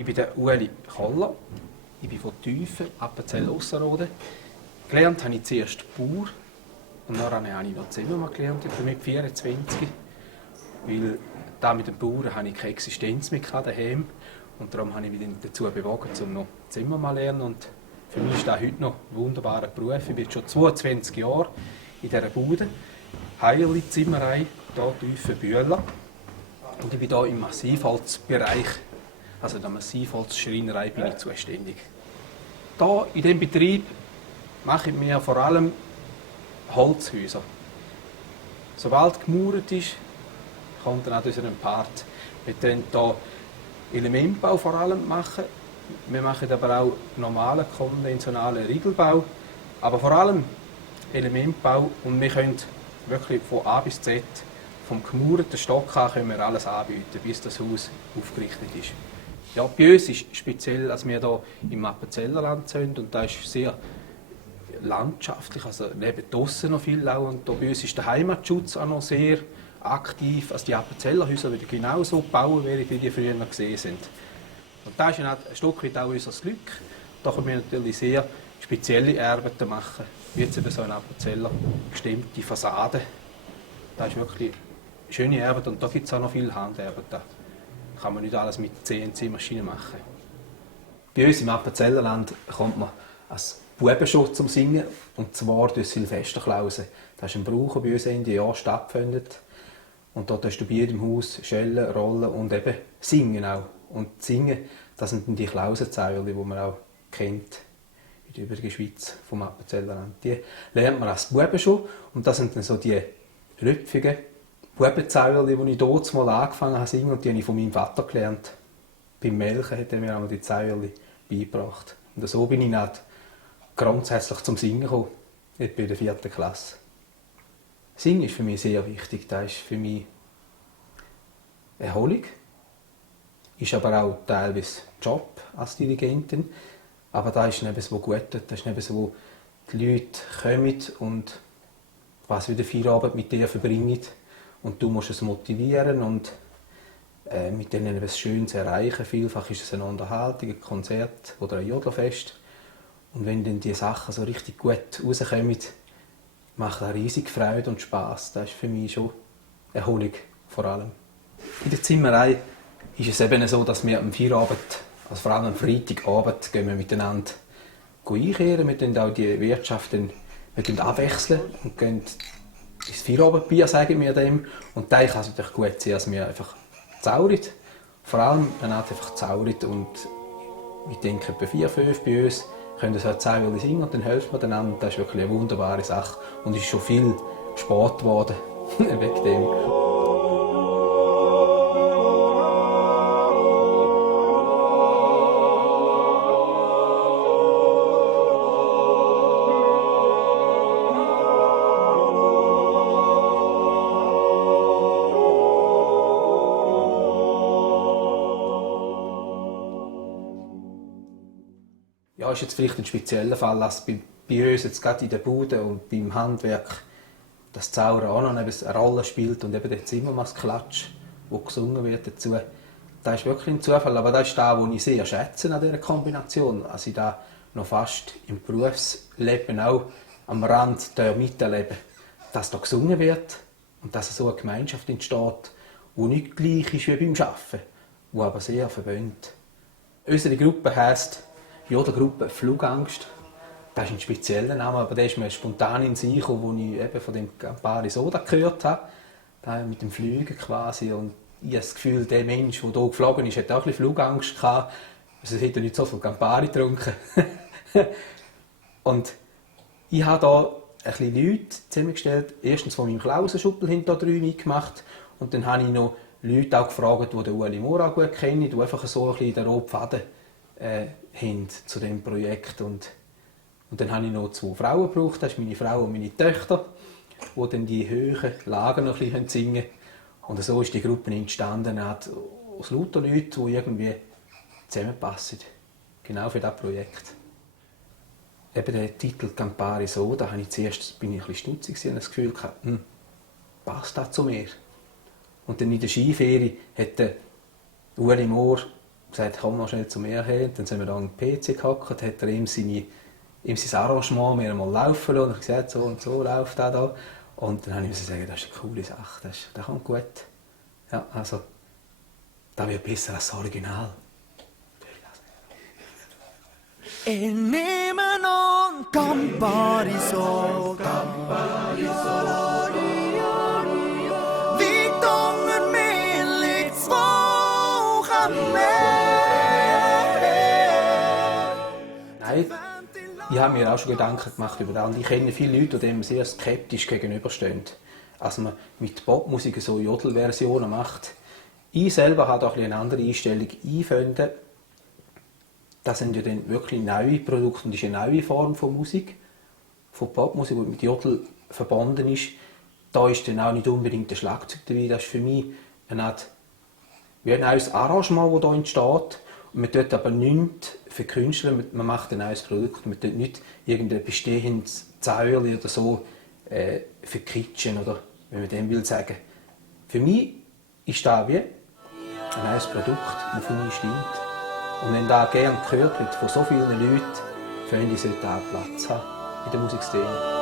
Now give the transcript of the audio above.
Ich bin der Ueli Koller. Ich bin von Tüfen, Appenzell-Ausserrhoden. Gelernt habe ich zuerst Bauer und dann habe ich noch Zimmermann gelernt. Ich bin mit 24, weil da mit dem Bauern hatte ich keine Existenz mehr daheim. Und darum habe ich mich dazu bewogen, um noch Zimmermann zu lernen. Und für mich ist das heute noch ein wunderbarer Beruf. Ich bin jetzt schon 22 Jahre in dieser Bude. Heierli Zimmerei, hier Tüfenbühler. Und ich bin hier im Massivholzbereich, also der Massivholzschreinerei, bin ich zuständig. Hier in diesem Betrieb mache ich mir vor allem Holzhäuser. Sobald gemauert ist, kommt dann auch unseren Part. Wir machen hier Elementbau vor allem. Wir machen aber auch normalen, konventionalen Riegelbau. Aber vor allem Elementbau. Und wir können wirklich von A bis Z, vom gemauerten Stock an, können wir alles anbieten, bis das Haus aufgerichtet ist. Ja, bei uns ist speziell, dass wir hier im Appenzellerland sind und da ist sehr landschaftlich, also neben draussen noch viel auch. Und bei uns ist der Heimatschutz auch noch sehr aktiv. Also die Appenzellerhäuser würden genauso bauen, wie die früher noch gesehen sind. Und das ist ein Stück weit auch unser Glück. Da können wir natürlich sehr spezielle Arbeiten machen, wie jetzt eben so eine Appenzeller gestimmte Fassade. Das ist wirklich eine schöne Arbeit und da gibt es auch noch viel Handarbeit. Da kann man nicht alles mit CNC-Maschinen machen. Bei uns im Appenzellerland kommt man als Buben schon zum Singen, und zwar durch Silvesterklausen. Das ist ein Brauch, der bei uns Ende Jahr stattfindet. Und dort hast du bei jedem Haus schellen, rollen und eben singen auch. Und singen, das sind dann die Klausenzeilen, die man auch kennt in der übrigen Schweiz vom Appenzellerland. Die lernt man als Buben schon, und das sind dann so die rüpfigen Bubenzeilen, die ich dort mal angefangen habe zu singen, und die habe ich von meinem Vater gelernt. Beim Melken hat er mir auch die Zeilen beigebracht. Und so bin ich dann grundsätzlich zum Singen gekommen, etwa in der 4. Klasse. Singen ist für mich sehr wichtig. Das ist für mich Erholung. Ist aber auch teilweise Job als Dirigentin. Aber da ist etwas, was gut tut. Das ist etwas, wo die Leute kommen und quasi wieder Feierabend mit dir verbringen. Und du musst es motivieren und mit denen etwas Schönes erreichen. Vielfach ist es eine Unterhaltung, ein Konzert oder ein Jodelfest. Und wenn dann die Sachen so richtig gut rauskommen, macht das riesig Freude und Spass. Das ist für mich schon Erholung vor allem. In der Zimmerei ist es eben so, dass wir am Feierabend, also vor allem am Freitagabend, gehen wir miteinander einkehren. Wir dann auch die Wirtschaft abwechseln und gehen ins Feierabendbier, sagen wir dem. Und da kann es natürlich gut sein, dass wir einfach zaubern. Vor allem, man hat einfach zaubert und ich denke, etwa 4, 5 bei uns können so 10 singen und dann helfen wir einander. Das ist wirklich eine wunderbare Sache und es ist schon viel Sport geworden wegen dem. Ja, ist jetzt vielleicht ein spezieller Fall, dass bei uns jetzt gerade in der Bude und beim Handwerk das Zaubern auch noch eine Rolle spielt und eben der Zimmermannsklatsch, wo gesungen wird dazu. Das ist wirklich ein Zufall, aber das ist das, was ich sehr schätze an dieser Kombination, dass ich da noch fast im Berufsleben auch am Rand miterleben, dass da gesungen wird und dass so eine Gemeinschaft entsteht, die nicht gleich ist wie beim Arbeiten, die aber sehr verbindet. Unsere Gruppe heisst Jodelgruppe Flugangst. Das ist ein spezieller Name, aber der ist mir spontan in sich gekommen, als ich eben von dem Campari Soda gehört habe. Da mit dem Fliegen quasi. Und ich habe das Gefühl, der Mensch, der hier geflogen ist, hat auch ein bisschen Flugangst gehabt. Also er hätte nicht so viel Campari getrunken. Und ich habe hier ein bisschen Leute zusammengestellt. Erstens von meinem Klausenschüttel hinter 3 mitgemacht. Und dann habe ich noch Leute auch gefragt, die den Ueli Mohr auch gut kennen, die einfach so ein bisschen den roten Faden haben zu diesem Projekt. Und dann habe ich noch 2 Frauen gebraucht, das ist meine Frau und meine Töchter, die dann die höheren Lagen noch ein bisschen singen können. Und so ist die Gruppe entstanden, aus lauter Leuten, die irgendwie zusammenpassen. Genau für dieses Projekt. Eben der Titel Campari Soda, bin ich zuerst ein bisschen stutzig und das Gefühl gehabt, passt das zu mir? Und dann in der Skiferie hat der Ueli Mohr gesagt, komm mal schnell zu mir her. Und dann sind wir da an den PC gehackt, hat er ihm sein Arrangement mir mal laufen lassen und ich gesagt, so und so läuft er da. Und dann habe ich gesagt, das ist eine coole Sache, das kommt gut. Ja, also, das wird besser als das Original. E non campari so, wie dongen mir liegt's wochen Nein, ich habe mir auch schon Gedanken gemacht über das. Und ich kenne viele Leute, die dem sehr skeptisch gegenüberstehen. Also man mit Popmusik so Jodelversionen macht. Ich selber habe auch eine andere Einstellung. Ich finde, das sind ja dann wirklich neue Produkte und ist eine neue Form von Musik, von Popmusik, die mit Jodel verbunden ist. Da ist dann auch nicht unbedingt der Schlagzeug dabei. Das ist für mich eine Art wie ein neues Arrangement, das hier entsteht. Und man tut aber nichts verkünsteln, man macht ein neues Produkt. Man tut nicht irgendein bestehendes Zäuerchen oder so verkitschen, oder wie man dem will sagen. Für mich ist das wie ein neues Produkt, das für mich stimmt. Und wenn das gerne gehört wird von so vielen Leuten, finde ich, sollte auch Platz haben in der Musikszene.